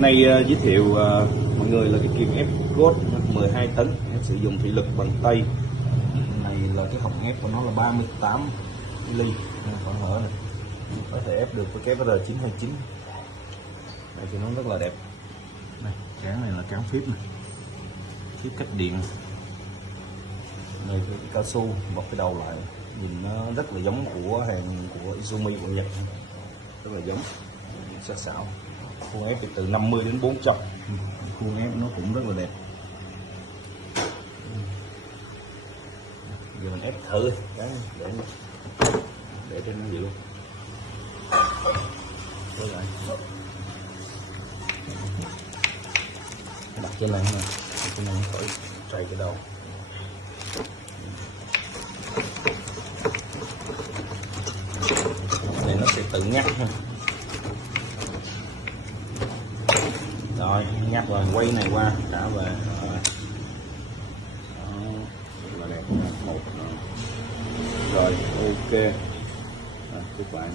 Nay giới thiệu mọi người là cái kiềm ép Gold 12 tấn, em sử dụng thủy lực bằng tay. Này là cái họng ép của nó là 38 ly, khoảng hở này, có thể ép được với cái KR929. Đây thì nó rất là đẹp. Đây, cán này là cán phíp này, phíp cách điện. Đây cái cao su bọc cái đầu lại, nhìn nó rất là giống của hàng của Izumi của Nhật, rất là giống, sắc sảo. Khuôn ép từ 50 đến 400, khuôn ép nó cũng rất là đẹp. Giờ mình ép thử cái để trên nó vậy luôn. Đây lại đặt trên này nè, trên này khỏi trầy cái đầu. Này nó sẽ tự ngắt ha. Rồi ngắt rồi, quay này qua trả về. Rất là đẹp một. Rồi ok, chúc bạn.